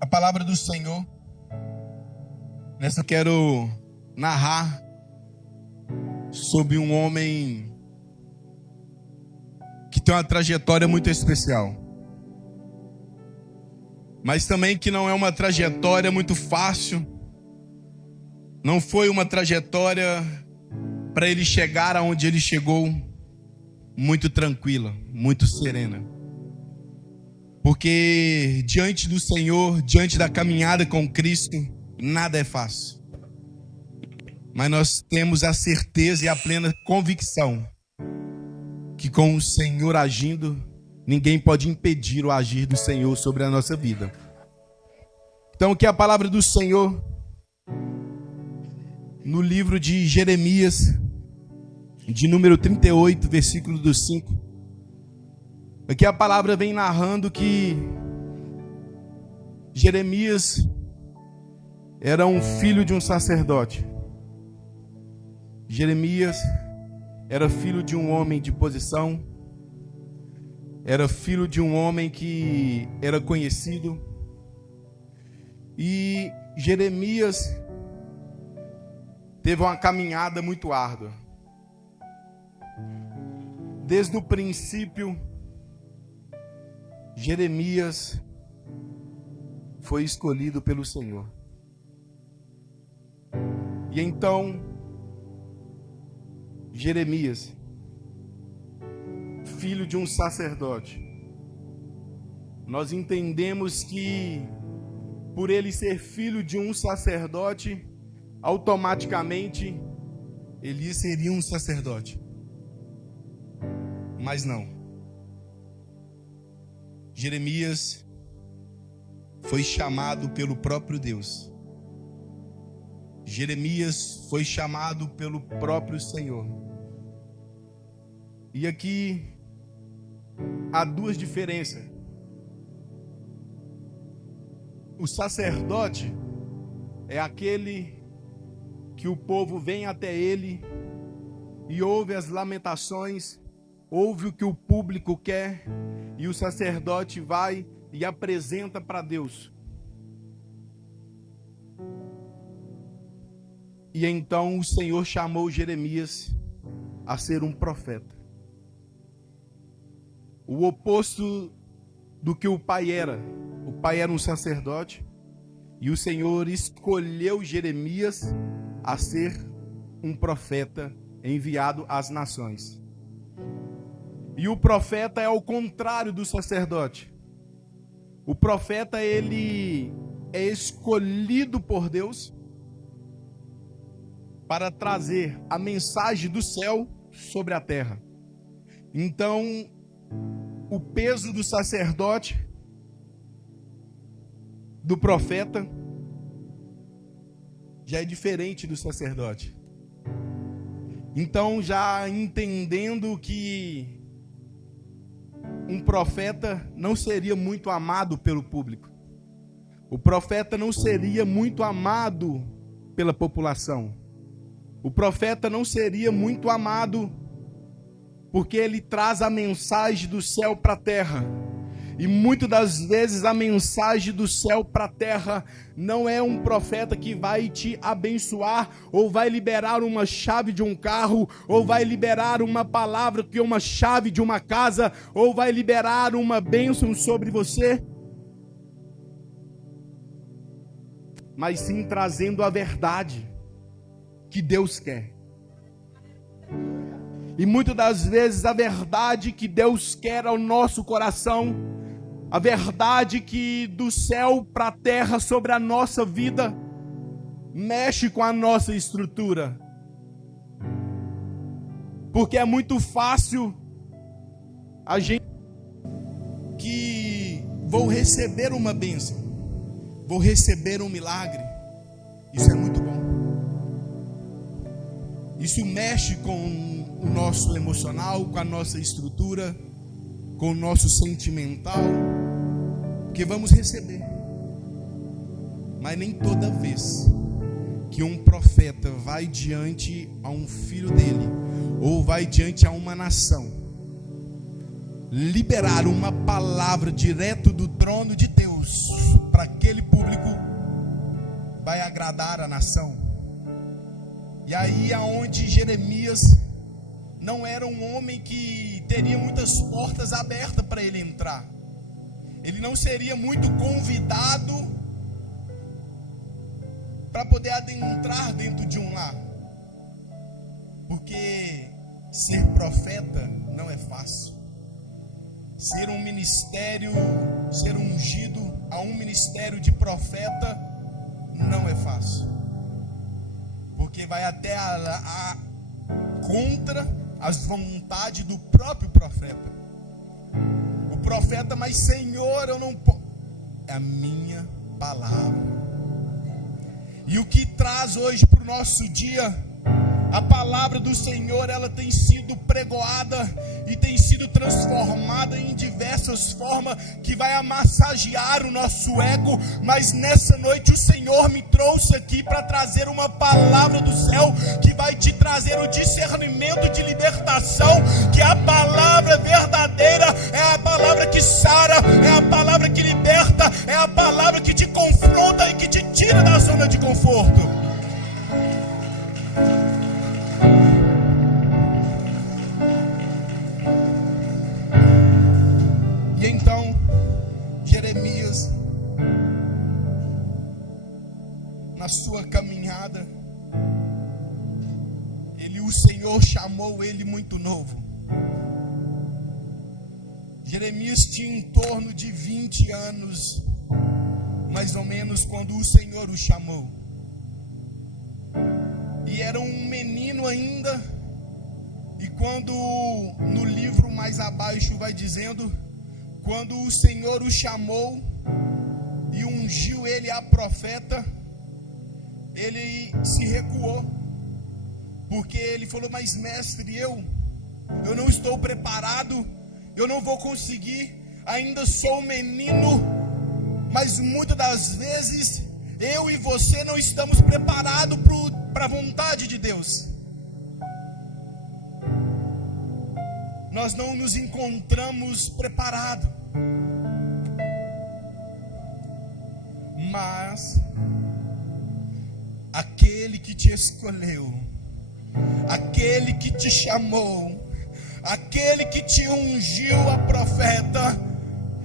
A palavra do Senhor, nessa eu quero narrar sobre um homem que tem uma trajetória muito especial, mas também que não é uma trajetória muito fácil. Não foi uma trajetória para ele chegar aonde ele chegou muito tranquila, muito serena. Porque diante do Senhor, diante da caminhada com Cristo, nada é fácil. Mas nós temos a certeza e a plena convicção que com o Senhor agindo, ninguém pode impedir o agir do Senhor sobre a nossa vida. Então, que a palavra do Senhor, no livro de Jeremias, de número 38, versículo do 5, aqui a palavra vem narrando que Jeremias era um filho de um sacerdote. Jeremias era filho de um homem de posição, era filho de um homem que era conhecido. E Jeremias teve uma caminhada muito árdua. Desde o princípio, Jeremias foi escolhido pelo Senhor. E então, Jeremias, filho de um sacerdote, nós entendemos que por ele ser filho de um sacerdote, automaticamente ele seria um sacerdote. Mas não. Jeremias foi chamado pelo próprio Deus. Jeremias foi chamado pelo próprio Senhor. E aqui há duas diferenças. O sacerdote é aquele que o povo vem até ele e ouve as lamentações, ouve o que o público quer, e o sacerdote vai e apresenta para Deus. E então o Senhor chamou Jeremias a ser um profeta. O oposto do que o pai era. O pai era um sacerdote e o Senhor escolheu Jeremias a ser um profeta enviado às nações. E o profeta é ao contrário do sacerdote. O profeta, ele é escolhido por Deus para trazer a mensagem do céu sobre a terra. Então, o peso do sacerdote, do profeta, já é diferente do sacerdote. Então, já entendendo que um profeta não seria muito amado pelo público. O profeta não seria muito amado pela população. O profeta não seria muito amado porque ele traz a mensagem do céu para a terra. E muitas das vezes a mensagem do céu para a terra não é um profeta que vai te abençoar, ou vai liberar uma chave de um carro, ou vai liberar uma palavra que é uma chave de uma casa, ou vai liberar uma bênção sobre você. Mas sim trazendo a verdade que Deus quer. E muitas das vezes a verdade que Deus quer ao nosso coração, a verdade que do céu para a terra sobre a nossa vida, mexe com a nossa estrutura. Porque é muito fácil a gente que vou receber uma bênção, vou receber um milagre. Isso é muito bom. Isso mexe com o nosso emocional, com a nossa estrutura, com o nosso sentimental, porque vamos receber. Mas nem toda vez que um profeta vai diante a um filho dele, ou vai diante a uma nação, liberar uma palavra direto do trono de Deus para aquele povo, vai agradar a nação. E aí aonde Jeremias não era um homem que teria muitas portas abertas para ele entrar. Ele não seria muito convidado para poder adentrar dentro de um lar. Porque ser profeta não é fácil. Ser um ministério, ser ungido a um ministério de profeta não é fácil. Porque vai até contra as vontades do próprio profeta. O profeta, mas Senhor, eu não posso. É a minha palavra. E o que traz hoje para o nosso dia, a palavra do Senhor, ela tem sido pregoada e tem sido transformada em diversas formas que vai massagear o nosso ego. Mas nessa noite o Senhor me trouxe aqui para trazer uma palavra do céu que vai te trazer o discernimento de libertação, que a palavra verdadeira é a palavra que sara, é a palavra que liberta, é a palavra que te confronta e que te tira da zona de conforto. E então, Jeremias, na sua caminhada, o Senhor chamou ele muito novo. Jeremias tinha em torno de 20 anos, mais ou menos, quando o Senhor o chamou. E era um menino ainda. E quando no livro mais abaixo vai dizendo, quando o Senhor o chamou e ungiu ele a profeta, ele se recuou, porque ele falou: mas mestre, eu não estou preparado, eu não vou conseguir, ainda sou menino. Mas muitas das vezes eu e você não estamos preparados para a vontade de Deus. Nós não nos encontramos preparados. Mas aquele que te escolheu, aquele que te chamou, aquele que te ungiu a profeta,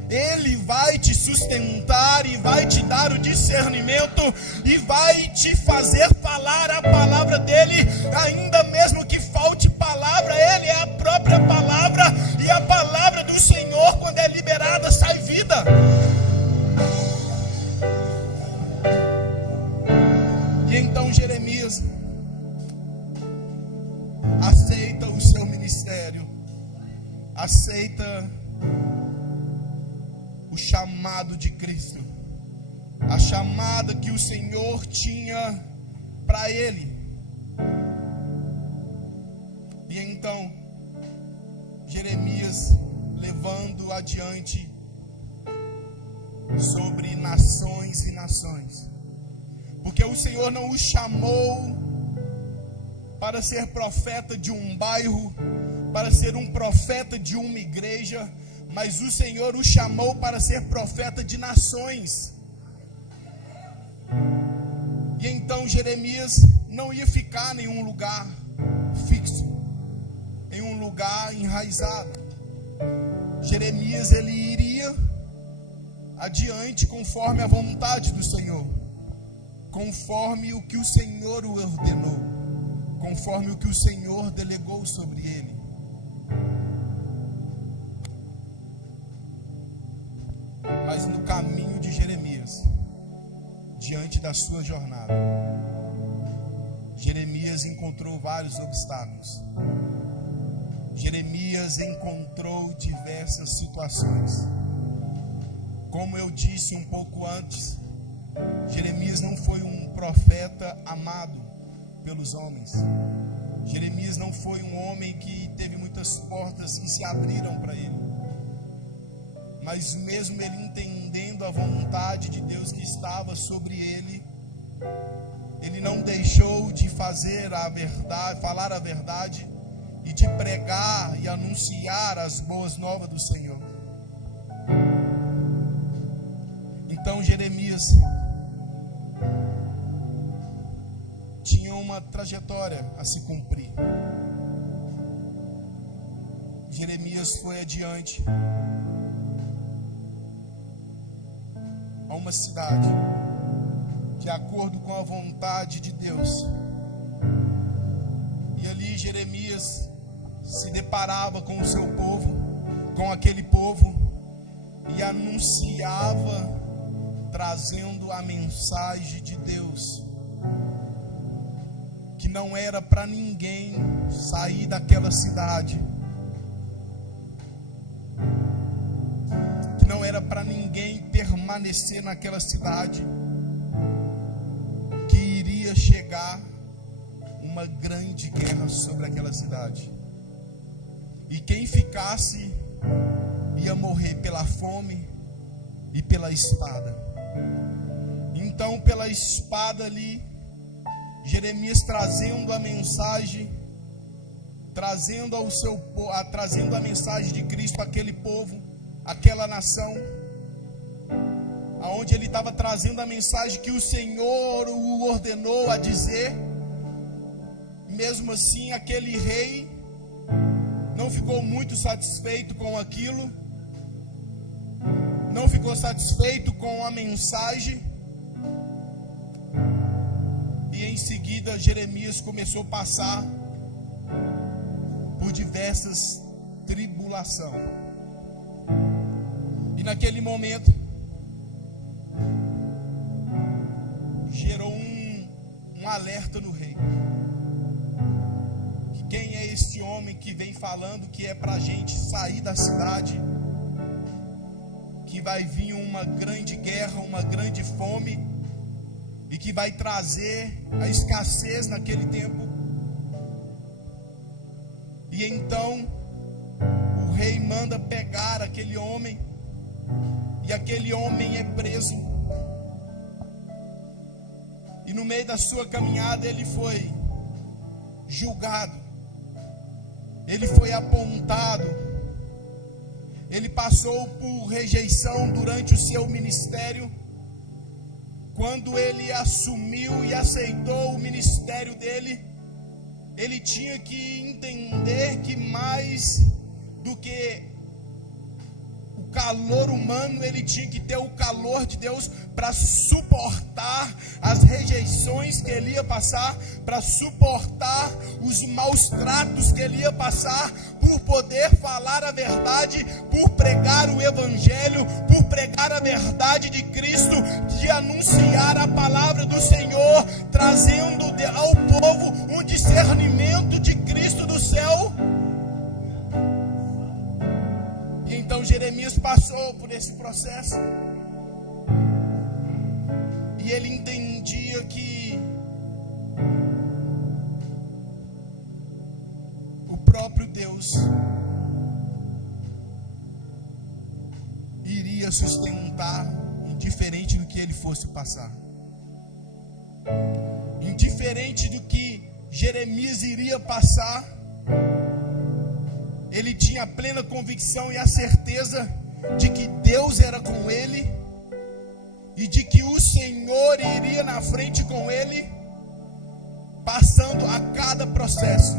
ele vai te sustentar e vai te dar o discernimento e vai te fazer falar a palavra dele, ainda mesmo que falte palavra, ele é a própria palavra, e a palavra do Senhor, quando é liberada, sai vida. E então Jeremias aceita o seu ministério, aceita o chamado de Cristo, a chamada que o Senhor tinha para ele. E então Jeremias, levando adiante sobre nações e nações, porque o Senhor não o chamou para ser profeta de um bairro, para ser um profeta de uma igreja, mas o Senhor o chamou para ser profeta de nações. E então Jeremias não ia ficar em um lugar fixo, em um lugar enraizado. Jeremias, ele iria adiante conforme a vontade do Senhor, conforme o que o Senhor o ordenou, conforme o que o Senhor delegou sobre ele. Mas no caminho de Jeremias, diante da sua jornada, Jeremias encontrou vários obstáculos. Jeremias encontrou diversas situações. Como eu disse um pouco antes, Jeremias não foi um profeta amado pelos homens. Jeremias não foi um homem que teve muitas portas que se abriram para ele. Mas mesmo ele entendendo a vontade de Deus que estava sobre ele, ele não deixou de fazer a verdade, falar a verdade e de pregar e anunciar as boas novas do Senhor. Então Jeremias, tinha uma trajetória a se cumprir. Jeremias foi adiante a uma cidade, de acordo com a vontade de Deus. E ali Jeremias se deparava com o seu povo, com aquele povo, e anunciava, trazendo a mensagem de Deus, que não era para ninguém sair daquela cidade, que não era para ninguém permanecer naquela cidade, que iria chegar uma grande guerra sobre aquela cidade, e quem ficasse ia morrer pela fome e pela espada. Então, pela espada ali, Jeremias trazendo a mensagem, trazendo a mensagem de Cristo àquele povo, àquela nação, aonde ele estava trazendo a mensagem que o Senhor o ordenou a dizer. Mesmo assim, aquele rei não ficou muito satisfeito com aquilo, não ficou satisfeito com a mensagem, e em seguida Jeremias começou a passar por diversas tribulações. E naquele momento gerou um alerta no rei. Que quem é esse homem que vem falando que é para a gente sair da cidade, que vai vir uma grande guerra, uma grande fome, e que vai trazer a escassez naquele tempo. E então o rei manda pegar aquele homem, e aquele homem é preso. E no meio da sua caminhada ele foi julgado, ele foi apontado, ele passou por rejeição durante o seu ministério. Quando ele assumiu e aceitou o ministério dele, ele tinha que entender que mais do que o calor humano, ele tinha que ter o calor de Deus para suportar as rejeições que ele ia passar, para suportar os maus tratos que ele ia passar, por poder falar a verdade, por pregar o evangelho, por pregar a verdade de Cristo, de anunciar a palavra do Senhor, trazendo ao povo um discernimento de Cristo do céu. E então Jeremias passou por esse processo, e ele entendia que o próprio Deus iria sustentar, indiferente do que ele fosse passar, indiferente do que Jeremias iria passar. Ele tinha a plena convicção e a certeza de que Deus era com ele, e de que o Senhor iria na frente com ele, passando a cada processo,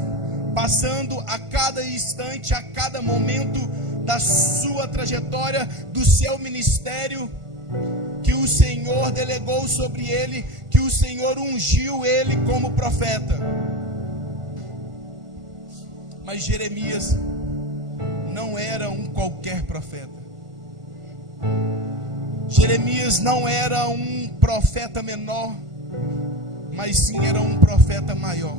passando a cada instante, a cada momento da sua trajetória, do seu ministério, que o Senhor delegou sobre ele, que o Senhor ungiu ele como profeta. Mas Jeremias não era um qualquer profeta. Jeremias não era um profeta menor, mas sim era um profeta maior.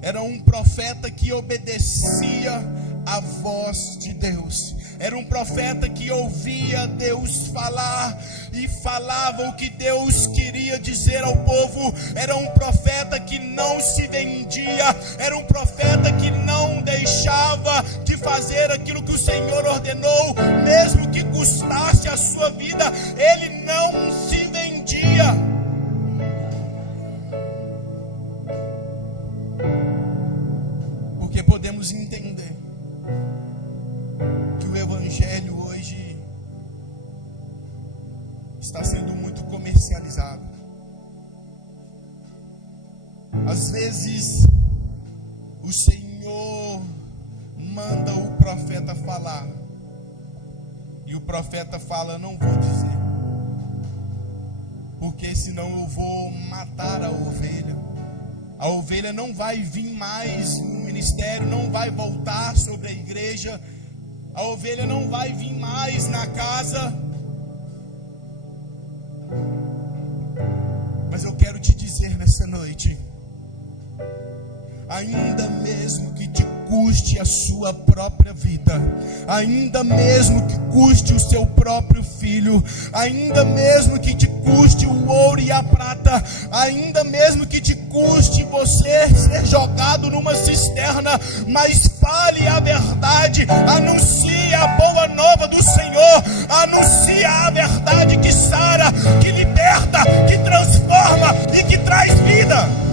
Era um profeta que obedecia a voz de Deus. Era um profeta que ouvia Deus falar e falava o que Deus queria dizer ao povo. Era um profeta que não se vendia. Era um profeta que não deixava de fazer aquilo que o Senhor ordenou, mesmo que custasse a sua vida. Ele não se vendia. Porque podemos entender que o evangelho hoje está sendo muito comercializado. Às vezes o Senhor manda o profeta falar, e o profeta fala: não vou dizer, porque senão eu vou matar a ovelha. A ovelha não vai vir mais no ministério, não vai voltar sobre a igreja, a ovelha não vai vir mais na casa. Mas eu quero te dizer nessa noite, ainda mesmo que te custe a sua própria vida, ainda mesmo que custe o seu próprio filho, ainda mesmo que te custe o ouro e a prata, ainda mesmo que te custe você ser jogado numa cisterna, mas fale a verdade, anuncie a boa nova do Senhor, anuncie a verdade que sara, que liberta, que transforma e que traz vida.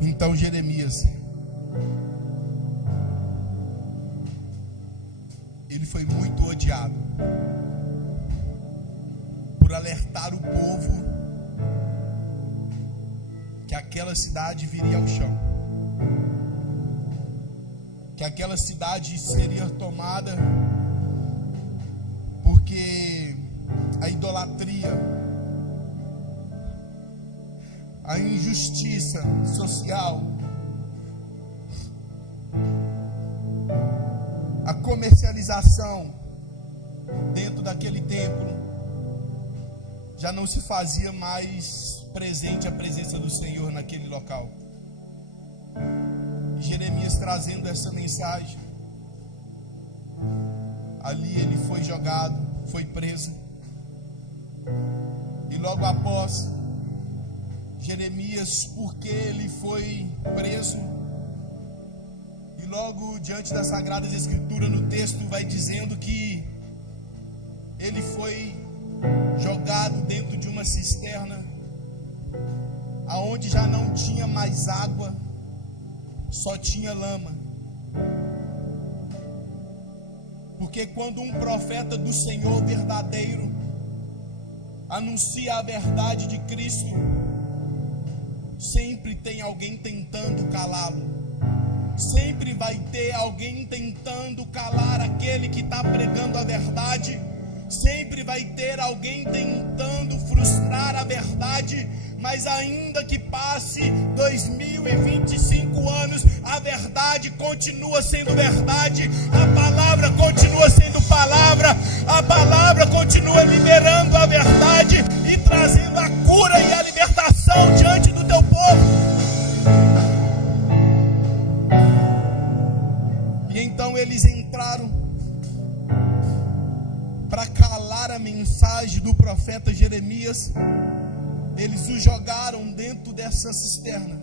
Então Jeremias, ele foi muito odiado por alertar o povo que aquela cidade viria ao chão, que aquela cidade seria tomada porque a idolatria, a injustiça social, a comercialização dentro daquele templo já não se fazia mais presente a presença do Senhor naquele local. E Jeremias trazendo essa mensagem, ali ele foi jogado, foi preso, e logo após Jeremias, porque ele foi preso, e logo diante das Sagradas Escrituras, no texto vai dizendo que ele foi jogado dentro de uma cisterna, aonde já não tinha mais água, só tinha lama. Porque quando um profeta do Senhor verdadeiro anuncia a verdade de Cristo, sempre tem alguém tentando calá-lo. Sempre vai ter alguém tentando calar aquele que está pregando a verdade. Sempre vai ter alguém tentando frustrar a verdade. Mas ainda que passe 2025 anos, a verdade continua sendo verdade. A palavra continua sendo palavra. A palavra continua liberando a verdade e trazendo a cura e a libertação diante do teu povo. E então eles entraram para calar a mensagem do profeta Jeremias. Eles o jogaram dentro dessa cisterna,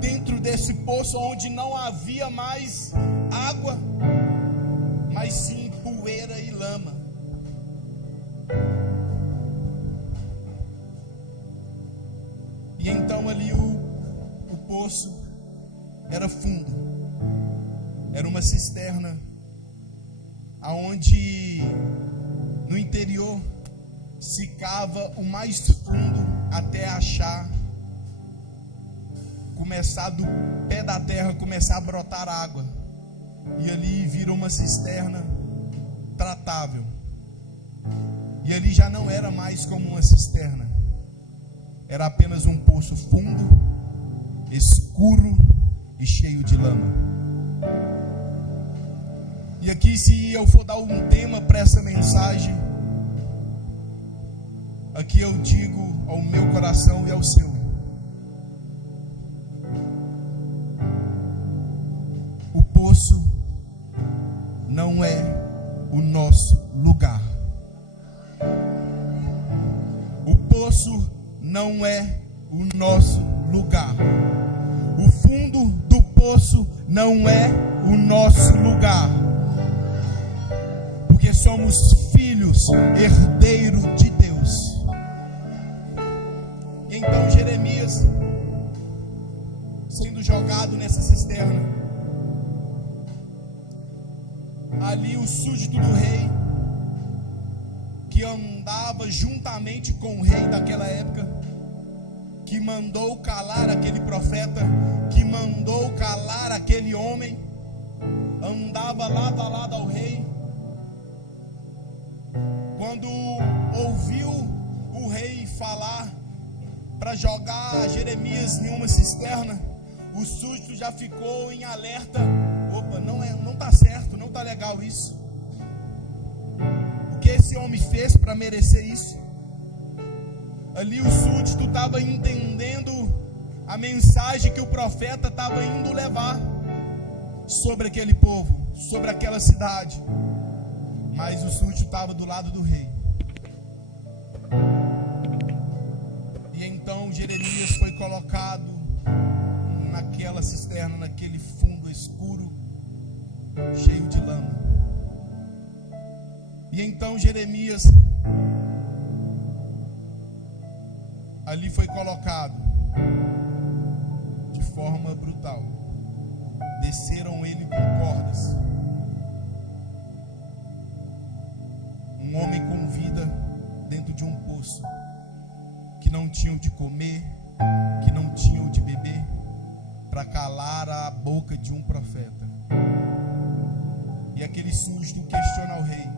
dentro desse poço onde não havia mais água, mas sim poeira e lama. E então ali o poço era fundo, era uma cisterna aonde no interior se cava o mais fundo até achar, começar do pé da terra, começar a brotar água, e ali vira uma cisterna tratável. E ali já não era mais como uma cisterna, era apenas um poço fundo, escuro e cheio de lama. E aqui, se eu for dar um tema para essa mensagem, aqui eu digo ao meu coração e ao seu: o poço não é o nosso lugar. O poço não é o nosso lugar. O fundo do poço não é o nosso lugar. Porque somos filhos, herdeiros de Deus. E então Jeremias, sendo jogado nessa cisterna, ali o súdito do rei, que andava juntamente com o rei daquela época, que mandou calar aquele profeta, que mandou calar aquele homem, andava lado a lado ao rei. Quando ouviu o rei falar para jogar Jeremias em uma cisterna, o súdito já ficou em alerta. Opa, não tá certo, não tá legal isso. O que esse homem fez para merecer isso? Ali o súdito estava entendendo a mensagem que o profeta estava indo levar sobre aquele povo, sobre aquela cidade. Mas o súdito estava do lado do rei. E então Jeremias foi colocado naquela cisterna, naquele fundo escuro, cheio de lama. E então Jeremias ali foi colocado de forma brutal. Desceram ele com cordas. Um homem com vida dentro de um poço, que não tinha o de comer, que não tinha o de beber, para calar a boca de um profeta. E aquele súdito questiona ao rei,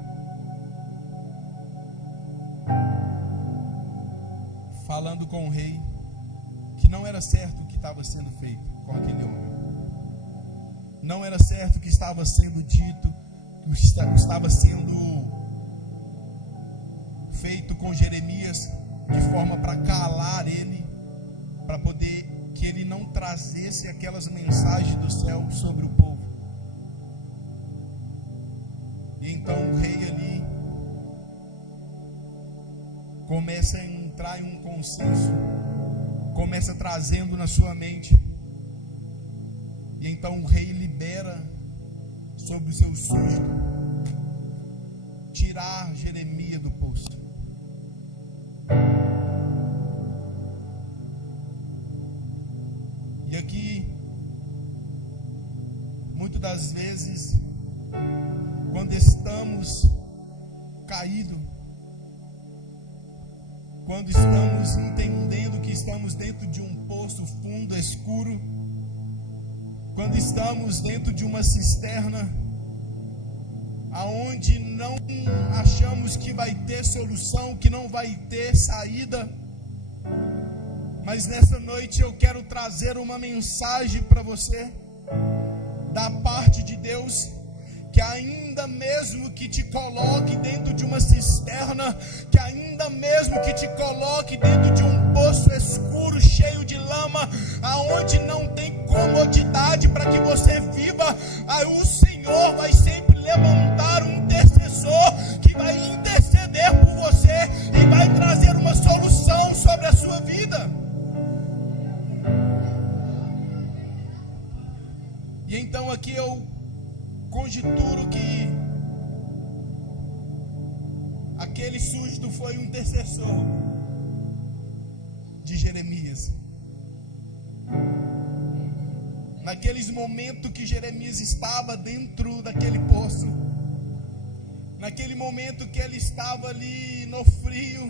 falando com o rei que não era certo o que estava sendo feito com aquele homem. Não era certo o que estava sendo dito, o que estava sendo feito com Jeremias, de forma para calar ele, para poder que ele não trazesse aquelas mensagens do céu sobre o povo. E então o rei ali começa a entrar em um consenso, começa trazendo na sua mente. E então o rei libera sobre o seu súdito tirar Jeremias do poço. E aqui, muitas das vezes, quando estamos caídos, quando estamos entendendo que estamos dentro de um poço fundo, escuro, quando estamos dentro de uma cisterna, aonde não achamos que vai ter solução, que não vai ter saída, mas nessa noite eu quero trazer uma mensagem para você, da parte de Deus, que ainda mesmo que te coloque dentro de uma cisterna, que ainda mesmo que te coloque dentro de um poço escuro, cheio de lama, aonde não tem comodidade para que você viva, aí o Senhor vai sempre levantar um intercessor que vai interceder por você e vai trazer uma solução sobre a sua vida. E então aqui eu conjecturo que aquele súdito foi um intercessor de Jeremias. Naqueles momentos que Jeremias estava dentro daquele poço, naquele momento que ele estava ali no frio,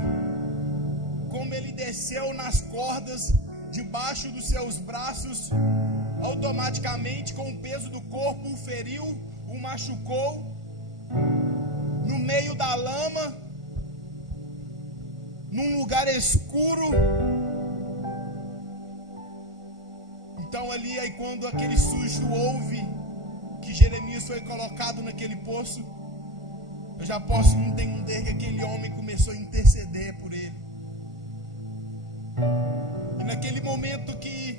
como ele desceu nas cordas debaixo dos seus braços, automaticamente com o peso do corpo o feriu, o machucou, no meio da lama, num lugar escuro. Então ali, aí quando aquele súdito ouve que Jeremias foi colocado naquele poço, eu já posso entender que aquele homem começou a interceder por ele. E naquele momento que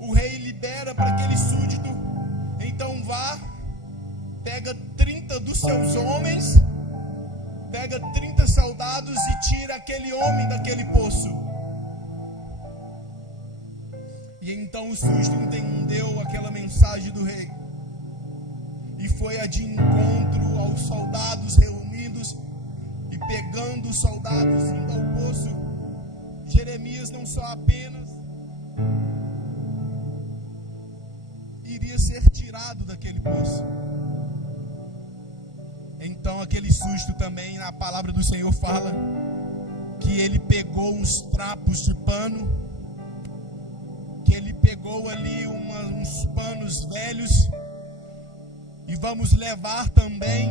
o rei libera para aquele súdito, então vá, pega 30 dos seus homens, pega 30 soldados e tira aquele homem daquele poço. E então o súdito entendeu aquela mensagem do rei e foi a de encontro aos soldados reunidos, e pegando os soldados indo ao poço, Jeremias não só apenas iria ser tirado daquele poço. Então aquele susto também, na palavra do Senhor fala que ele pegou uns trapos de pano, que ele pegou ali uns panos velhos, e vamos levar também,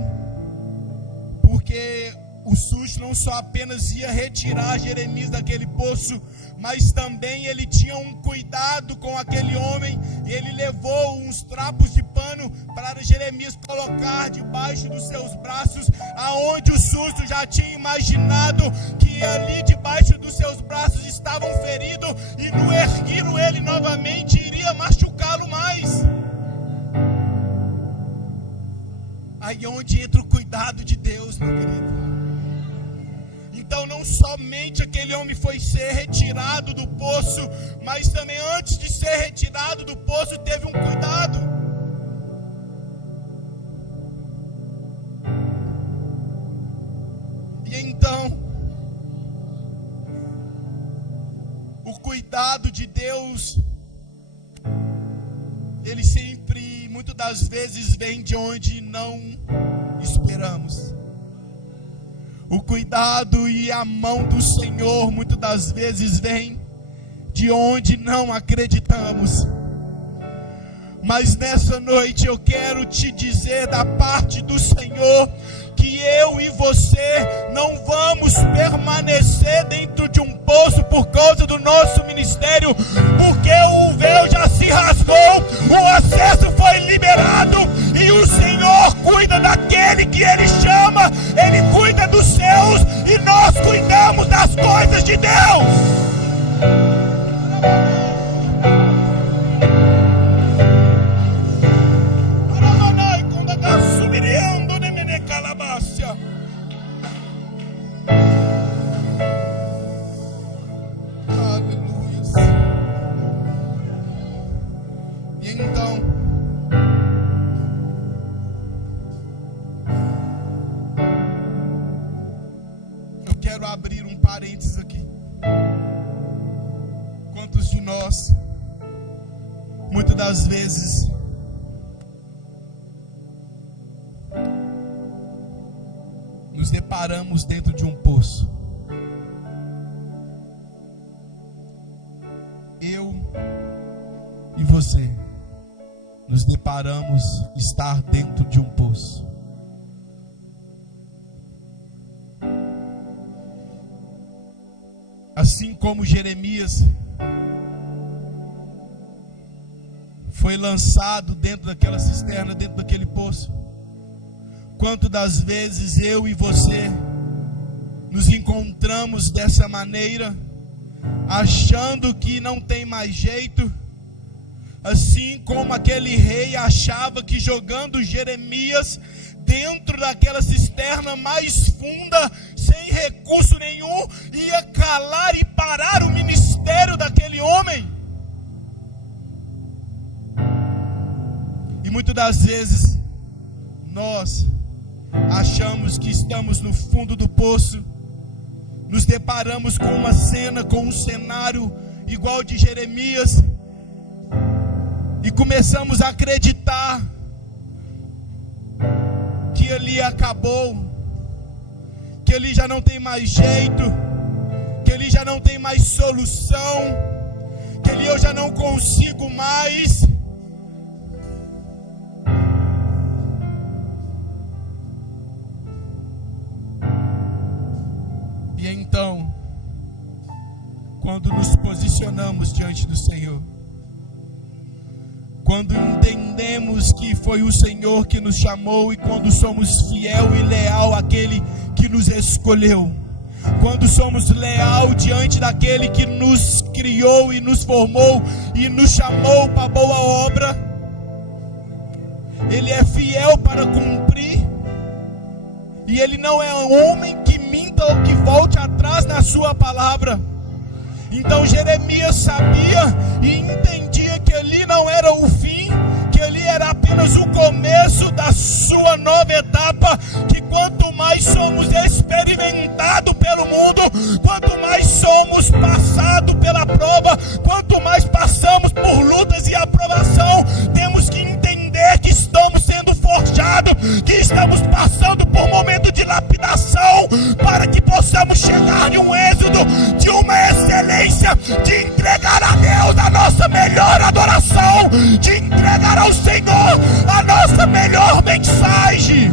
porque o susto não só apenas ia retirar Jeremias daquele poço, mas também ele tinha um cuidado com aquele homem. Ele levou uns trapos de pano para Jeremias colocar debaixo dos seus braços, aonde o susto já tinha imaginado que ali debaixo dos seus braços estavam feridos, e no erguer ele novamente iria machucá-lo mais. Aí é onde entra o cuidado de Deus, meu querido. Então não somente aquele homem foi ser retirado do poço, mas também antes de ser retirado do poço teve um cuidado. E então o cuidado de Deus, ele sempre, muitas das vezes, vem de onde não esperamos. O cuidado e a mão do Senhor muitas das vezes vem de onde não acreditamos. Mas nessa noite eu quero te dizer da parte do Senhor que eu e você não vamos permanecer dentro de um poço por causa do nosso ministério, porque o véu já se rasgou, o acesso foi liberado, e o Senhor cuida daquele que Ele chama, Ele cuida dos seus, e nós cuidamos das coisas de Deus. Abrir um parênteses aqui. Quantos de nós, muitas das vezes, nos deparamos dentro de um poço? Eu e você nos deparamos estar dentro de um poço. Assim como Jeremias foi lançado dentro daquela cisterna, dentro daquele poço, quantas das vezes eu e você nos encontramos dessa maneira, achando que não tem mais jeito, assim como aquele rei achava que jogando Jeremias dentro daquela cisterna mais funda, sem recurso nenhum, ia calar e parar o ministério daquele homem. E muitas das vezes nós achamos que estamos no fundo do poço, nos deparamos com uma cena, com um cenário igual de Jeremias, e começamos a acreditar que ali acabou, que ali já não tem mais jeito, que ali já não tem mais solução, que ali eu já não consigo mais. E então, quando nos posicionamos diante do Senhor, quando entendemos que foi o Senhor que nos chamou, e quando somos fiel e leal àquele que nos escolheu, quando somos leal diante daquele que nos criou e nos formou e nos chamou para a boa obra, Ele é fiel para cumprir, e Ele não é um homem que minta ou que volte atrás na sua palavra. Então Jeremias sabia e entendia que ali não era o fim, que ali era apenas o começo da sua nova etapa, que quanto mais somos experimentados pelo mundo, quanto mais somos passados para que possamos chegar em um êxodo, de uma excelência, de entregar a Deus a nossa melhor adoração, de entregar ao Senhor a nossa melhor mensagem.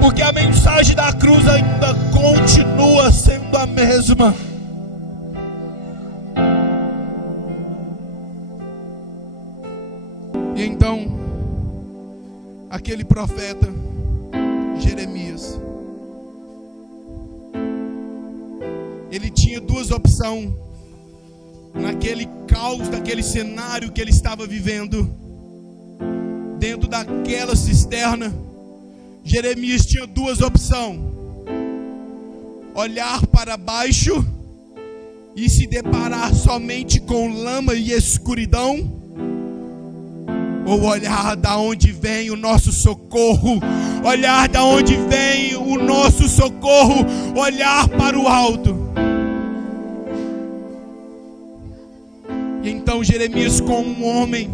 Porque a mensagem da cruz ainda continua sendo a mesma. E então, aquele profeta Jeremias, ele tinha duas opções naquele caos, daquele cenário que ele estava vivendo, dentro daquela cisterna. Jeremias tinha duas opções: olhar para baixo e se deparar somente com lama e escuridão, ou olhar da onde vem o nosso socorro, olhar da onde vem o nosso socorro, olhar para o alto. E então Jeremias, como um homem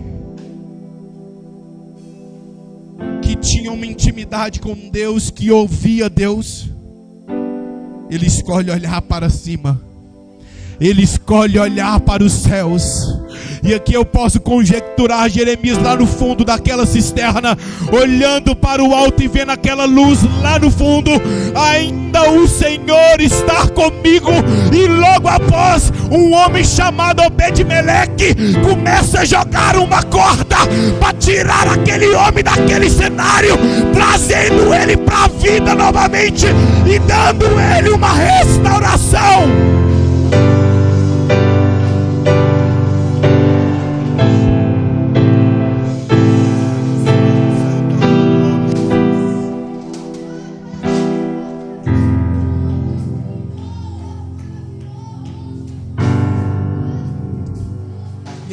que tinha uma intimidade com Deus, que ouvia Deus, ele escolhe olhar para cima, ele escolhe olhar para os céus. E aqui eu posso conjecturar Jeremias lá no fundo daquela cisterna, olhando para o alto e vendo aquela luz lá no fundo. Ainda o Senhor está comigo. E logo após, um homem chamado Obed-Meleque começa a jogar uma corda para tirar aquele homem daquele cenário, trazendo ele para a vida novamente e dando ele uma restauração.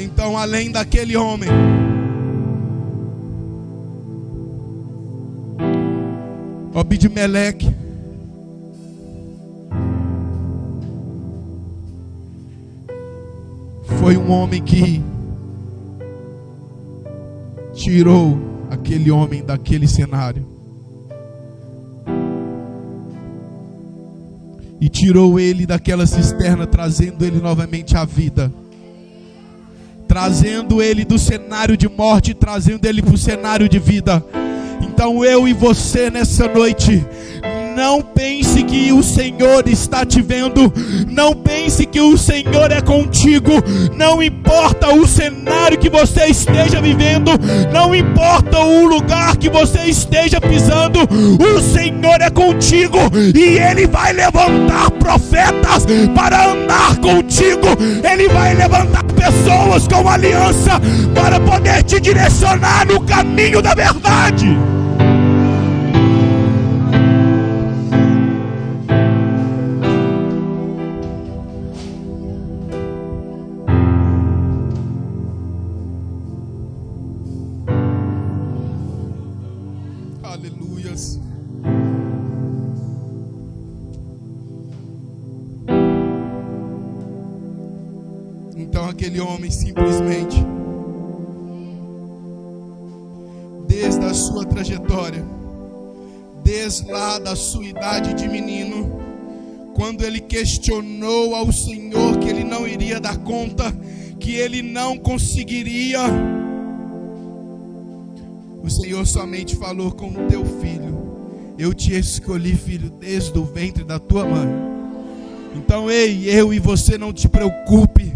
Então, além daquele homem, Obed-Meleque foi um homem que tirou aquele homem daquele cenário e tirou ele daquela cisterna, trazendo ele novamente à vida, trazendo ele do cenário de morte, trazendo ele para o cenário de vida. Então eu e você nessa noite, não pense que o Senhor está te vendo, não pense que o Senhor é contigo. Não importa o cenário que você esteja vivendo, não importa o lugar que você esteja pisando, o Senhor é contigo e Ele vai levantar profetas para andar contigo. Ele vai levantar pessoas com aliança para poder te direcionar no caminho da verdade. Aleluias. Então aquele homem simplesmente, desde a sua trajetória, desde lá da sua idade de menino, quando ele questionou ao Senhor que ele não iria dar conta, que ele não conseguiria, o Senhor somente falou com o teu filho: eu te escolhi, filho, desde o ventre da tua mãe. Então, ei, eu e você, não te preocupe,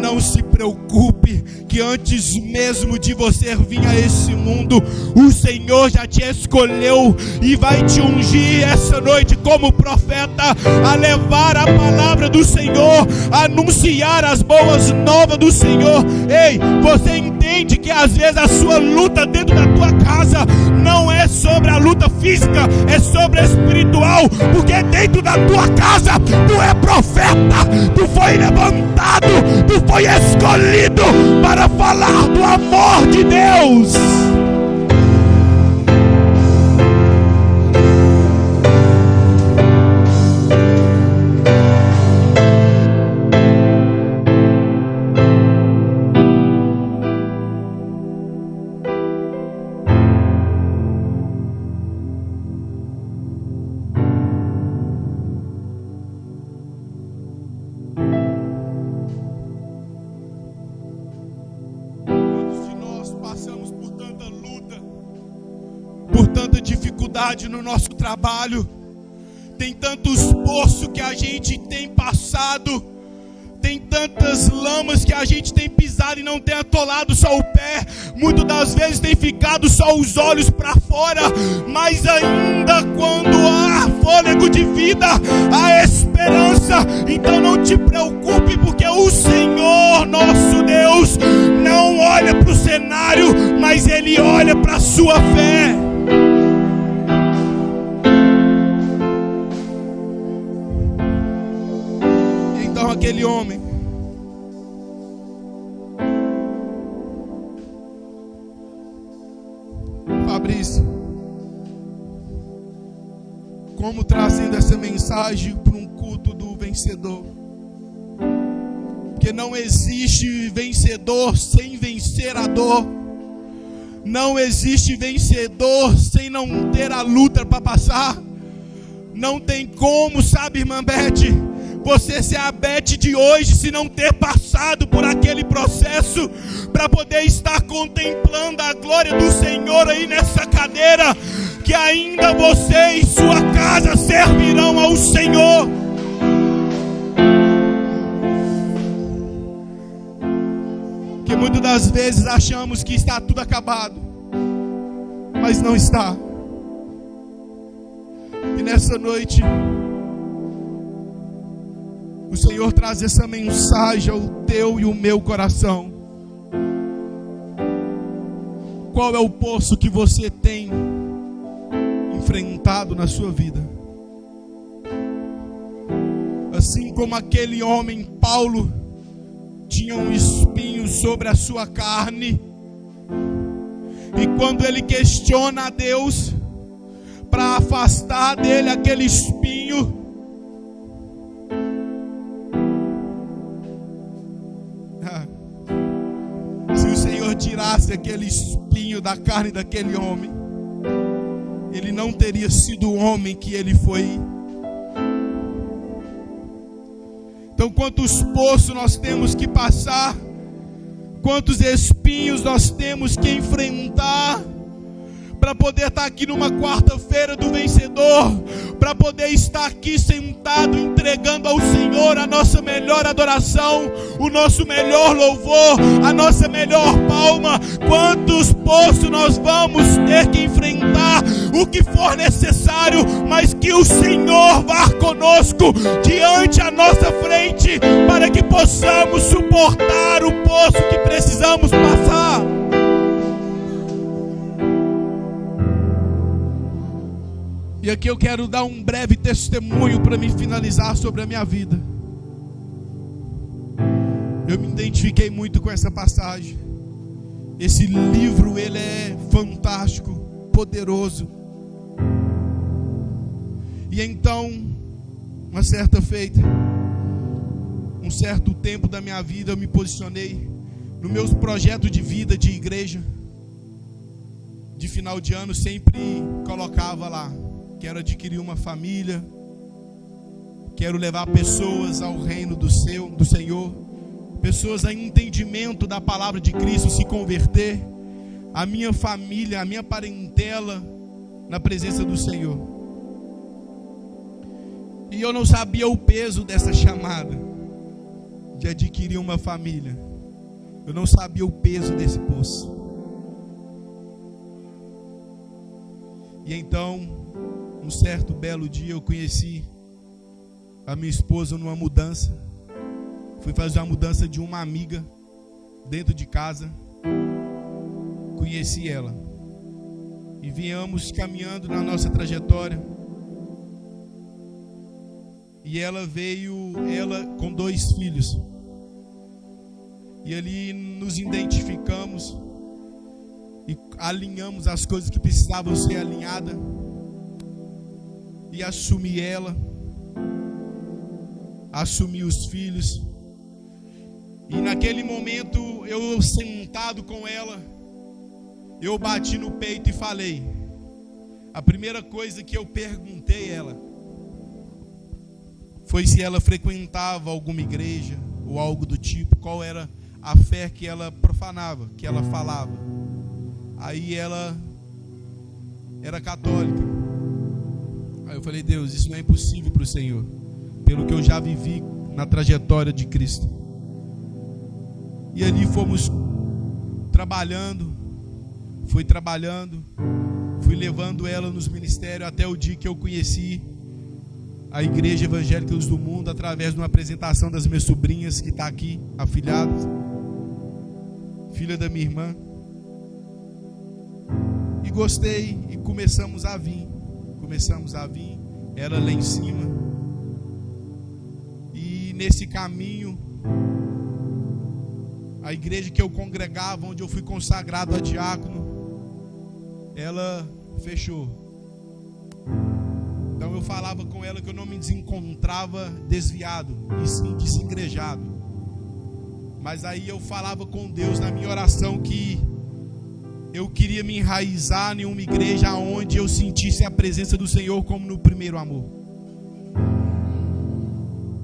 não se preocupe, que antes mesmo de você vir a esse mundo, o Senhor já te escolheu e vai te ungir essa noite como profeta, a levar a palavra do Senhor, a anunciar as boas novas do Senhor. Ei, você entende que às vezes a sua luta dentro da tua casa não é sobre a luta física, é sobre a espiritual, porque dentro da tua casa tu é profeta, tu foi levantado, tu foi escolhido para falar do amor de Deus. dificuldade no nosso trabalho, tem tantos poços que a gente tem passado, tem tantas lamas que a gente tem pisado e não tem atolado só o pé. Muitas das vezes tem ficado só os olhos para fora. Mas ainda quando há fôlego de vida, há esperança. Então não te preocupe, porque o Senhor nosso Deus não olha para o cenário, mas Ele olha para a sua fé. Aquele homem Fabrício, como trazendo essa mensagem para um culto do vencedor, porque não existe vencedor sem vencer a dor, não existe vencedor sem não ter a luta para passar. Não tem como, sabe, irmã Beth, você ser a Beth de hoje se não ter passado por aquele processo, para poder estar contemplando a glória do Senhor aí nessa cadeira, que ainda você e sua casa servirão ao Senhor. Que muitas das vezes achamos que está tudo acabado, mas não está. E nessa noite o Senhor traz essa mensagem ao teu e o meu coração. Qual é o poço que você tem enfrentado na sua vida? Assim como aquele homem, Paulo, tinha um espinho sobre a sua carne, e quando ele questiona a Deus para afastar dele aquele espinho, tirasse aquele espinho da carne daquele homem, ele não teria sido o homem que ele foi. Então, quantos poços nós temos que passar, quantos espinhos nós temos que enfrentar, para poder estar aqui numa quarta-feira do vencedor, para poder estar aqui sentado entregando ao Senhor a nossa melhor adoração, o nosso melhor louvor, a nossa melhor palma. Quantos poços nós vamos ter que enfrentar, o que for necessário, mas que o Senhor vá conosco diante à nossa frente, para que possamos suportar o poço que precisamos passar. E aqui eu quero dar um breve testemunho para me finalizar sobre a minha vida. Eu me identifiquei muito com essa passagem. Esse livro, ele é fantástico, poderoso. E então, uma certa feita, um certo tempo da minha vida, eu me posicionei nos meus projetos de vida, de igreja. De final de ano, sempre colocava lá: quero adquirir uma família, quero levar pessoas ao reino do Senhor, pessoas a entendimento da palavra de Cristo, se converter, a minha família, a minha parentela na presença do Senhor. E eu não sabia o peso dessa chamada de adquirir uma família. Eu não sabia o peso desse poço. E então, um certo belo dia, eu conheci a minha esposa numa mudança. Fui fazer uma mudança de uma amiga dentro de casa. Conheci ela. E viemos caminhando na nossa trajetória. E ela com 2 filhos. E ali nos identificamos e alinhamos as coisas que precisavam ser alinhadas. E assumi ela, assumi os filhos. E naquele momento, eu sentado com ela, eu bati no peito e falei. A primeira coisa que eu perguntei a ela foi se ela frequentava alguma igreja ou algo do tipo, qual era a fé que ela profanava, que ela falava. Aí ela era católica. Aí eu falei: Deus, isso não é impossível para o Senhor, pelo que eu já vivi na trajetória de Cristo. E ali fomos trabalhando, fui levando ela nos ministérios até o dia que eu conheci a Igreja Evangélica Luz do Mundo, através de uma apresentação das minhas sobrinhas, que está aqui, afilhadas, filha da minha irmã. E gostei, e começamos a vir, ela lá em cima. E nesse caminho, a igreja que eu congregava, onde eu fui consagrado a diácono, ela fechou. Então eu falava com ela que eu não me desencontrava desviado, e sim desigrejado. Mas aí eu falava com Deus na minha oração que eu queria me enraizar em uma igreja onde eu sentisse a presença do Senhor como no primeiro amor.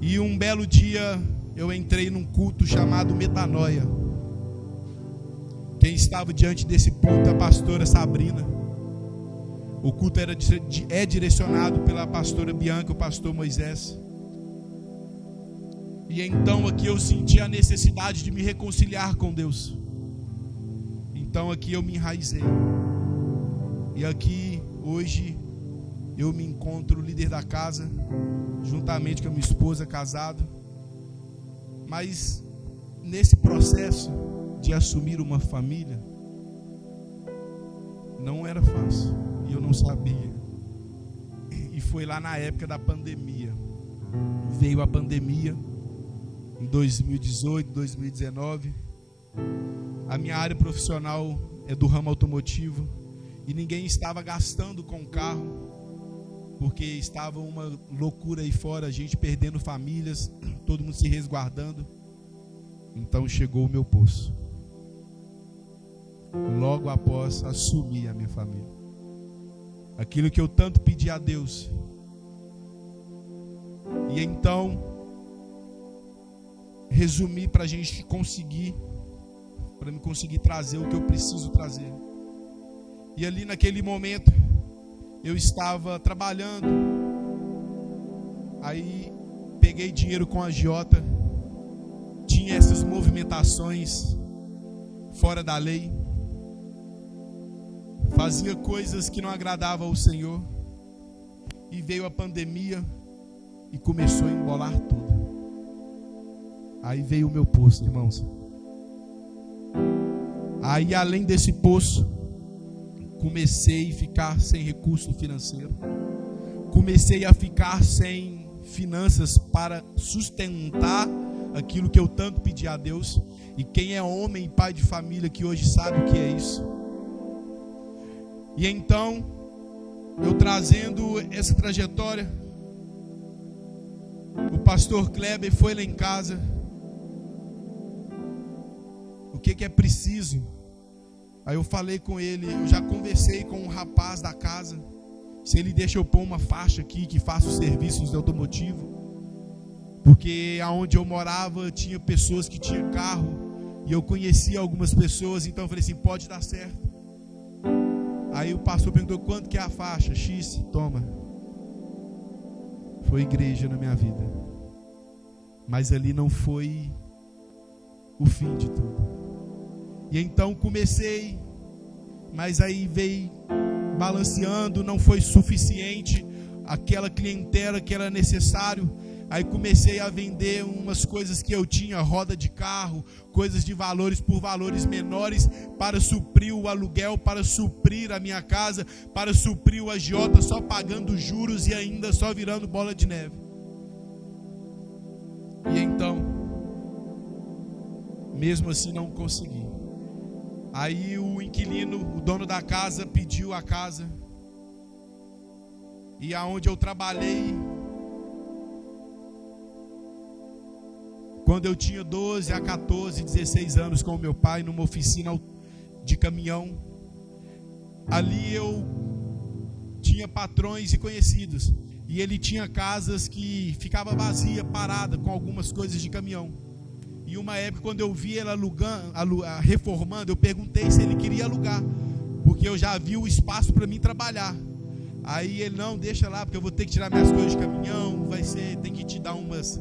E um belo dia eu entrei num culto chamado Metanoia. Quem estava diante desse púlpito é a pastora Sabrina. O culto é direcionado pela pastora Bianca, o pastor Moisés. E então aqui eu senti a necessidade de me reconciliar com Deus. Então aqui eu me enraizei. E aqui hoje eu me encontro líder da casa, juntamente com a minha esposa, casado. Mas nesse processo de assumir uma família, não era fácil, e eu não sabia. E foi lá na época da pandemia. Veio a pandemia em 2018, 2019. A minha área profissional é do ramo automotivo, e ninguém estava gastando com carro, porque estava uma loucura aí fora, a gente perdendo famílias, todo mundo se resguardando. Então chegou o meu poço. Logo após assumir a minha família, aquilo que eu tanto pedi a Deus. E então resumi para a gente conseguir, para me conseguir trazer o que eu preciso trazer. E ali naquele momento eu estava trabalhando, aí peguei dinheiro com a agiota, tinha essas movimentações fora da lei, fazia coisas que não agradavam ao Senhor, e veio a pandemia e começou a embolar tudo. Aí veio o meu poço, irmãos. Aí, além desse poço, comecei a ficar sem recurso financeiro, comecei a ficar sem finanças para sustentar aquilo que eu tanto pedi a Deus. E quem é homem e pai de família que hoje sabe o que é isso. E então, eu trazendo essa trajetória, o pastor Kleber foi lá em casa. O que é preciso? Aí eu falei com ele, eu já conversei com um rapaz da casa, se ele deixa eu pôr uma faixa aqui que faça os serviços de automotivo, porque aonde eu morava tinha pessoas que tinham carro, e eu conhecia algumas pessoas, então eu falei assim, pode dar certo. Aí o pastor perguntou, quanto que é a faixa? X, toma. Foi igreja na minha vida, mas ali não foi o fim de tudo. E então comecei, mas aí veio balanceando, não foi suficiente aquela clientela que era necessário. Aí comecei a vender umas coisas que eu tinha, roda de carro, coisas de valores por valores menores, para suprir o aluguel, para suprir a minha casa, para suprir o agiota, só pagando juros e ainda só virando bola de neve. E então, mesmo assim não consegui. Aí o inquilino, o dono da casa, pediu a casa. E aonde eu trabalhei, quando eu tinha 12 a 14, 16 anos com o meu pai, numa oficina de caminhão, ali eu tinha patrões e conhecidos. E ele tinha casas que ficava vazia, parada, com algumas coisas de caminhão. E uma época, quando eu vi ele reformando, eu perguntei se ele queria alugar, porque eu já vi o espaço para mim trabalhar. Aí ele, não, deixa lá, porque eu vou ter que tirar minhas coisas de caminhão, tem que te dar umas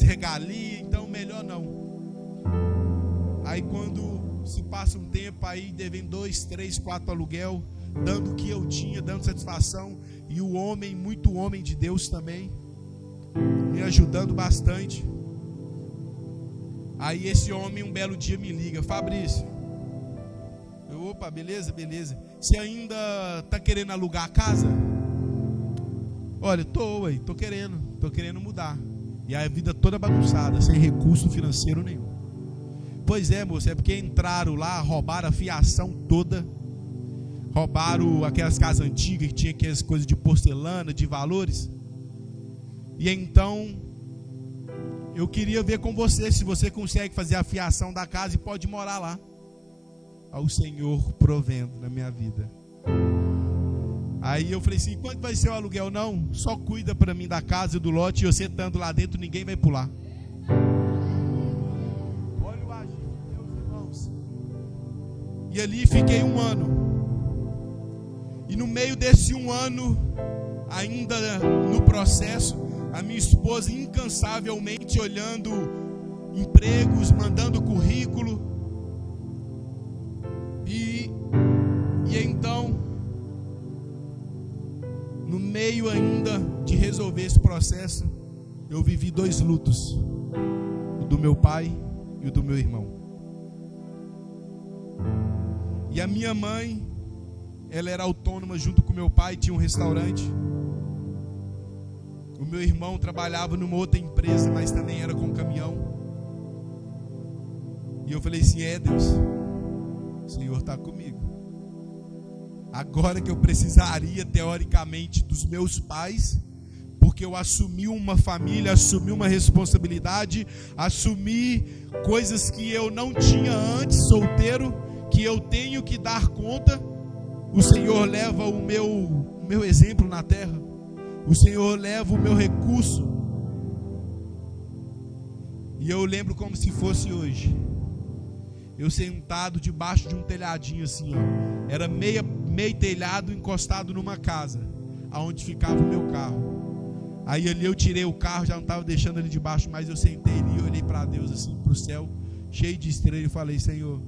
regalias, então melhor não. Aí quando se passa um tempo, aí devem 2, 3, 4 aluguel, dando o que eu tinha, dando satisfação, e o homem, muito homem de Deus também, me ajudando bastante. Aí esse homem um belo dia me liga: Fabrício, opa, beleza, você ainda tá querendo alugar a casa? Olha, tô querendo mudar. E a vida toda bagunçada, sem recurso financeiro nenhum. Pois é, moço, é porque entraram lá, roubaram a fiação toda, roubaram aquelas casas antigas que tinha aquelas coisas de porcelana, de valores. E então eu queria ver com você se você consegue fazer a fiação da casa e pode morar lá. Ao Senhor provendo na minha vida. Aí eu falei assim: quanto vai ser o aluguel? Não, só cuida para mim da casa e do lote, e você estando lá dentro, ninguém vai pular. Olha o agir de Deus, irmãos. E ali fiquei 1 ano. E no meio desse 1 ano, ainda no processo, a minha esposa incansavelmente olhando empregos, mandando currículo. E então, no meio ainda de resolver esse processo, eu vivi 2 lutos: o do meu pai e o do meu irmão. E a minha mãe, ela era autônoma junto com meu pai, tinha um restaurante. O meu irmão trabalhava numa outra empresa, mas também era com caminhão. E eu falei assim: Deus, o Senhor está comigo. Agora que eu precisaria, teoricamente, dos meus pais, porque eu assumi uma família, assumi uma responsabilidade, assumi coisas que eu não tinha antes, solteiro, que eu tenho que dar conta. O Senhor leva o meu exemplo na terra. O Senhor leva o meu recurso. E eu lembro como se fosse hoje. Eu sentado debaixo de um telhadinho assim, ó. Era meio telhado encostado numa casa, aonde ficava o meu carro. Aí ali eu tirei o carro, já não estava deixando ele debaixo, mas eu sentei ali e olhei para Deus assim, para o céu, cheio de estrelas, e falei: Senhor,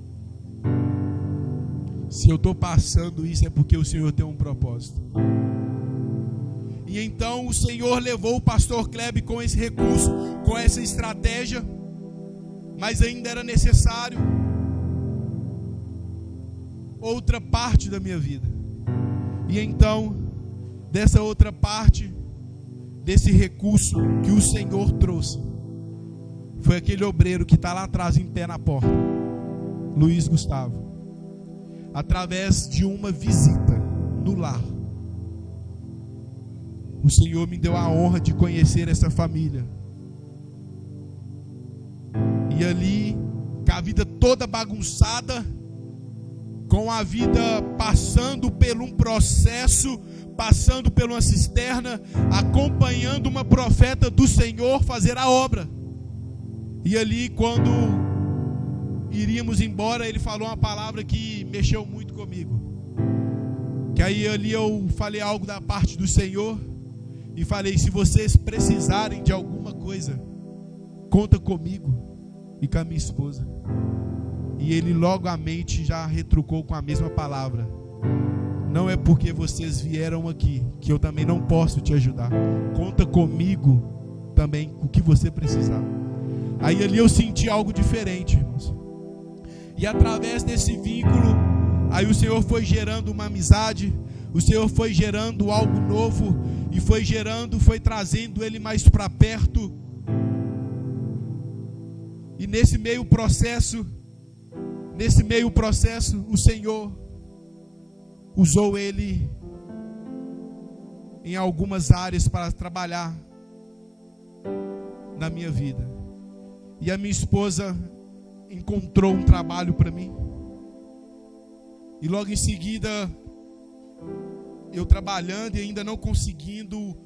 se eu estou passando isso é porque o Senhor tem um propósito. E então o Senhor levou o pastor Kleber com esse recurso, com essa estratégia, mas ainda era necessário outra parte da minha vida. E então, dessa outra parte, desse recurso que o Senhor trouxe, foi aquele obreiro que está lá atrás em pé na porta, Luiz Gustavo. Através de uma visita no lar, o Senhor me deu a honra de conhecer essa família. E ali, com a vida toda bagunçada, com a vida passando por um processo, passando por uma cisterna, acompanhando uma profeta do Senhor fazer a obra. E ali, quando iríamos embora, ele falou uma palavra que mexeu muito comigo. Que aí ali eu falei algo da parte do Senhor e falei: se vocês precisarem de alguma coisa, conta comigo e com a minha esposa. E ele logo a mente já retrucou com a mesma palavra: não é porque vocês vieram aqui que eu também não posso te ajudar. Conta comigo também com o que você precisar. Aí ali eu senti algo diferente, irmãos. E através desse vínculo, aí o Senhor foi gerando uma amizade, o Senhor foi gerando algo novo, e foi trazendo ele mais para perto. E nesse meio processo, o Senhor usou ele em algumas áreas para trabalhar na minha vida. E a minha esposa encontrou um trabalho para mim. E logo em seguida, eu trabalhando e ainda não conseguindo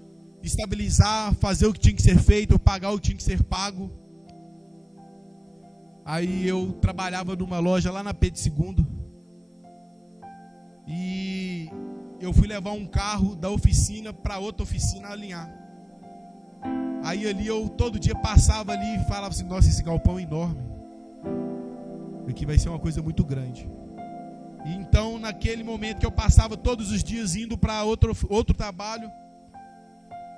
estabilizar, fazer o que tinha que ser feito, pagar o que tinha que ser pago. Aí eu trabalhava numa loja lá na Pedro II. E eu fui levar um carro da oficina para outra oficina alinhar. Aí ali eu todo dia passava ali e falava assim: nossa, esse galpão é enorme, aqui vai ser uma coisa muito grande. E então naquele momento que eu passava todos os dias indo para outro trabalho,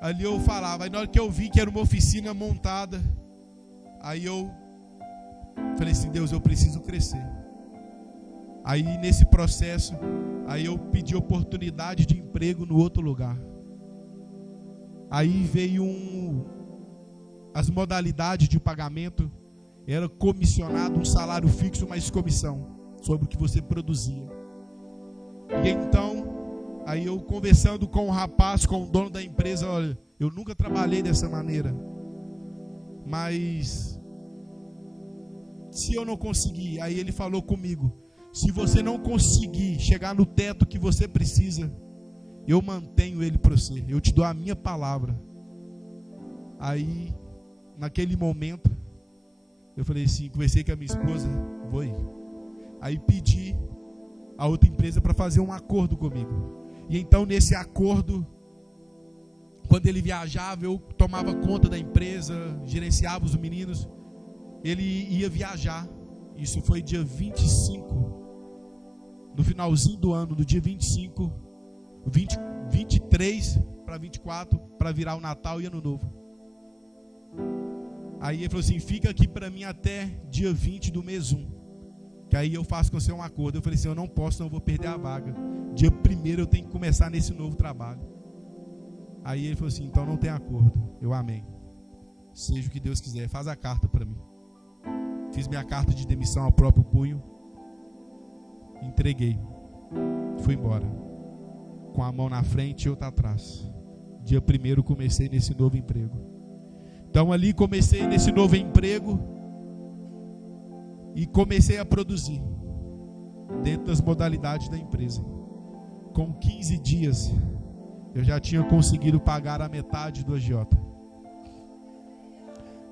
ali eu falava. Aí na hora que eu vi que era uma oficina montada, aí eu falei assim: Deus, eu preciso crescer. Aí nesse processo, aí eu pedi oportunidade de emprego no outro lugar. Aí veio as modalidades de pagamento, era comissionado, um salário fixo mais comissão sobre o que você produzia. E então, aí eu conversando com o rapaz, com o dono da empresa: olha, eu nunca trabalhei dessa maneira, mas se eu não conseguir, aí ele falou comigo: se você não conseguir chegar no teto que você precisa, eu mantenho ele para você, eu te dou a minha palavra. Aí, naquele momento, eu falei assim, conversei com a minha esposa: vou ir. Aí pedi a outra empresa para fazer um acordo comigo. E então nesse acordo, quando ele viajava, eu tomava conta da empresa, gerenciava os meninos. Ele ia viajar. Isso foi dia 25. No finalzinho do ano, do dia 25, 23 para 24, para virar o Natal e Ano Novo. Aí ele falou assim: fica aqui para mim até dia 20 do mês 1, que aí eu faço com você um acordo. Eu falei assim: eu não posso, senão eu vou perder a vaga. Dia 1º eu tenho que começar nesse novo trabalho. Aí ele falou assim: então não tem acordo. Eu: amém. Seja o que Deus quiser, faz a carta para mim. Fiz minha carta de demissão ao próprio punho, entreguei, fui embora, com a mão na frente e outra atrás. Dia 1º comecei nesse novo emprego. Então ali comecei nesse novo emprego e comecei a produzir dentro das modalidades da empresa. Com 15 dias eu já tinha conseguido pagar a metade do agiota.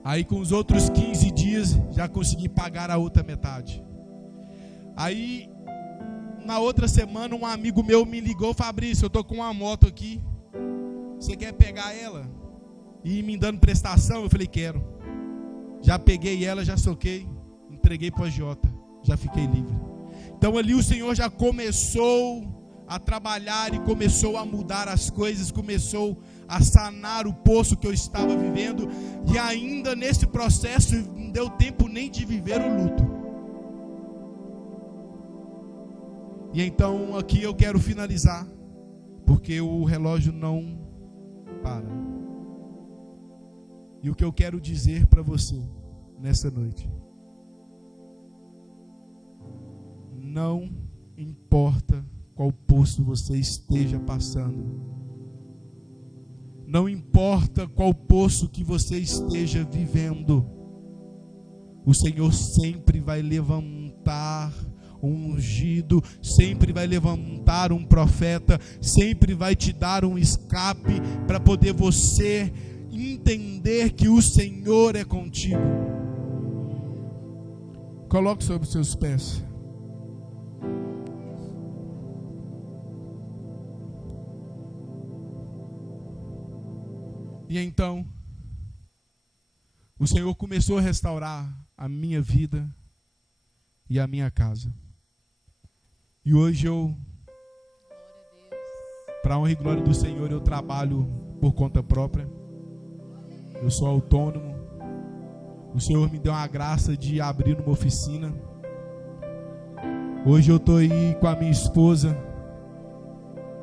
Aí com os outros 15 dias já consegui pagar a outra metade. Aí na outra semana um amigo meu me ligou: Fabrício, eu tô com uma moto aqui, você quer pegar ela e ir me dando prestação? Eu falei: quero. Já peguei ela, já soquei, entreguei para o agiota, já fiquei livre. Então ali o Senhor já começou a trabalhar e começou a mudar as coisas, começou a sanar o poço que eu estava vivendo. E ainda nesse processo não deu tempo nem de viver o luto. E então aqui eu quero finalizar, porque o relógio não para. E o que eu quero dizer para você nessa noite: não importa qual poço você esteja passando, não importa qual poço que você esteja vivendo, o Senhor sempre vai levantar um ungido, sempre vai levantar um profeta, sempre vai te dar um escape para poder você entender que o Senhor é contigo. Coloque sobre os seus pés. E então o Senhor começou a restaurar a minha vida e a minha casa. E hoje eu, para a honra e glória do Senhor, eu trabalho por conta própria. Eu sou autônomo. O Senhor me deu a graça de abrir uma oficina. Hoje eu estou aí com a minha esposa,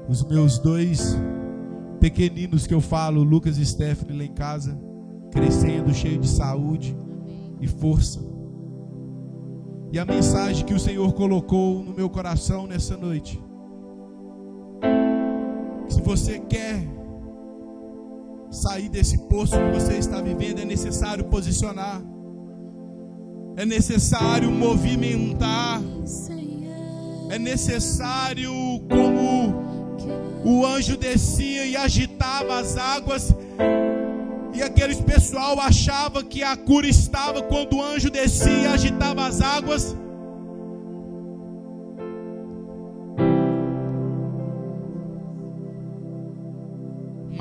os meus 2 pequeninos que eu falo, Lucas e Stephanie, lá em casa, crescendo, cheio de saúde e força. E a mensagem que o Senhor colocou no meu coração nessa noite: se você quer sair desse poço que você está vivendo, é necessário posicionar, é necessário movimentar, é necessário, como o anjo descia e agitava as águas, e aqueles pessoal achava que a cura estava quando o anjo descia e agitava as águas.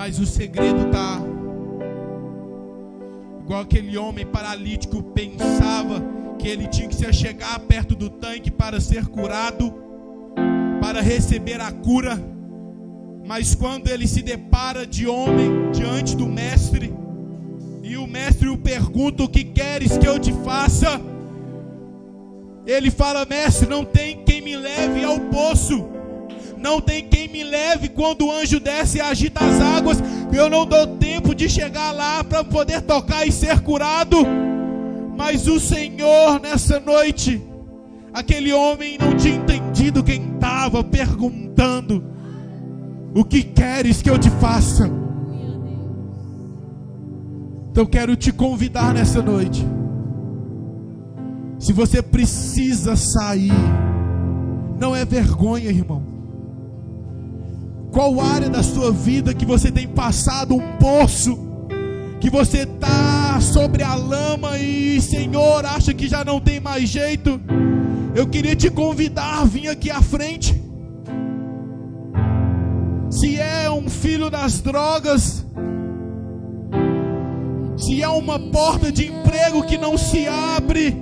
Mas o segredo está igual aquele homem paralítico pensava que ele tinha que se achegar perto do tanque para ser curado, para receber a cura. Mas quando ele se depara diante do mestre, e o mestre o pergunta: o que queres que eu te faça? Ele fala: mestre, não tem quem me leve ao poço, não tem quem me leve quando o anjo desce e agita as águas. Eu não dou tempo de chegar lá para poder tocar e ser curado. Mas o Senhor, nessa noite, aquele homem não tinha entendido quem estava perguntando: o que queres que eu te faça? Então eu quero te convidar nessa noite. Se você precisa sair, não é vergonha, irmão. Qual área da sua vida que você tem passado um poço, que você está sobre a lama e, Senhor, acha que já não tem mais jeito? Eu queria te convidar a vir aqui à frente. Se é um filho das drogas, se é uma porta de emprego que não se abre,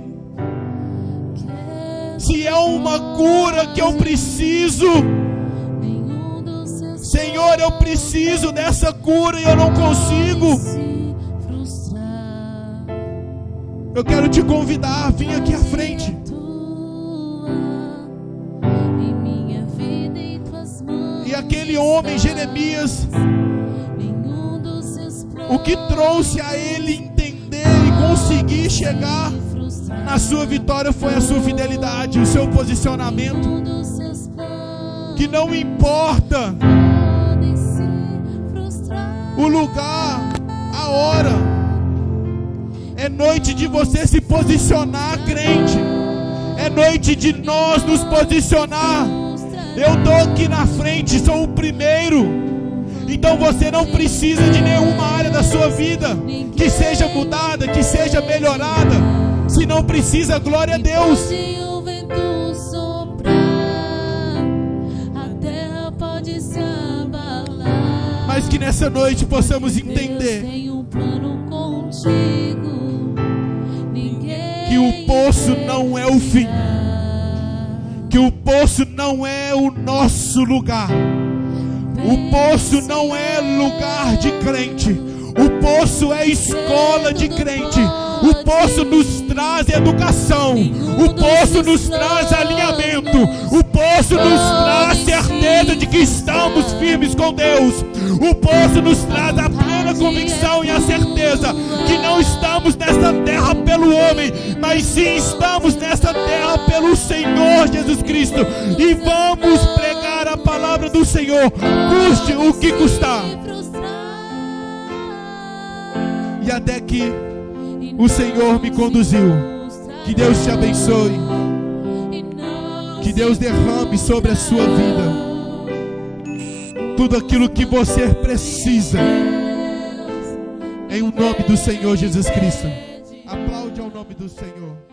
se é uma cura que eu preciso, Senhor, eu preciso dessa cura e eu não consigo. Eu quero te convidar a vir aqui à frente. E aquele homem, Jeremias, o que trouxe a ele entender e conseguir chegar na sua vitória foi a sua fidelidade, o seu posicionamento. Que não importa o lugar, a hora, é noite de você se posicionar, crente. É noite de nós nos posicionar. Eu estou aqui na frente, sou o primeiro. Então você não precisa de nenhuma área da sua vida que seja mudada, que seja melhorada. Se não precisa, glória a Deus. Mas que nessa noite possamos entender que o poço não é o fim, que o poço não é o nosso lugar. O poço não é lugar de crente. O poço é escola de crente. O poço nos traz educação. O poço nos traz alinhamento. O poço nos traz certeza de que estamos firmes com Deus. O poço nos traz a plena convicção e a certeza que não estamos nesta terra pelo homem, mas sim estamos nesta terra pelo Senhor Jesus Cristo. E vamos pregar a palavra do Senhor, custe o que custar. E até que o Senhor me conduziu. Que Deus te abençoe. Que Deus derrame sobre a sua vida tudo aquilo que você precisa, em o nome do Senhor Jesus Cristo. Aplaude ao nome do Senhor.